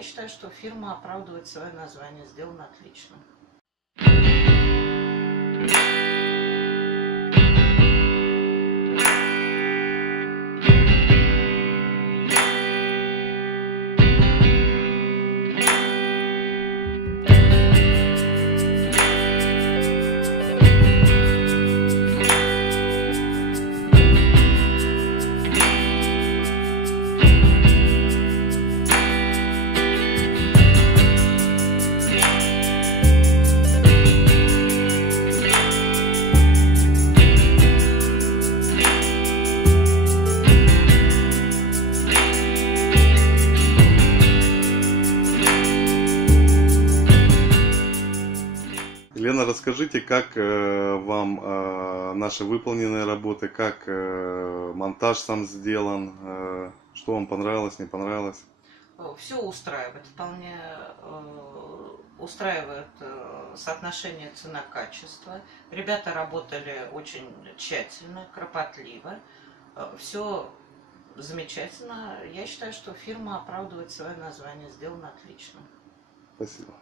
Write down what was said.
Я считаю, что фирма оправдывает свое название, сделано отлично. Лена, расскажите, как вам наши выполненные работы, как монтаж сам сделан, что вам понравилось, не понравилось? Все устраивает, вполне устраивает соотношение цена-качество. Ребята работали очень тщательно, кропотливо. Все замечательно. Я считаю, что фирма оправдывает свое название, сделано отлично. Спасибо.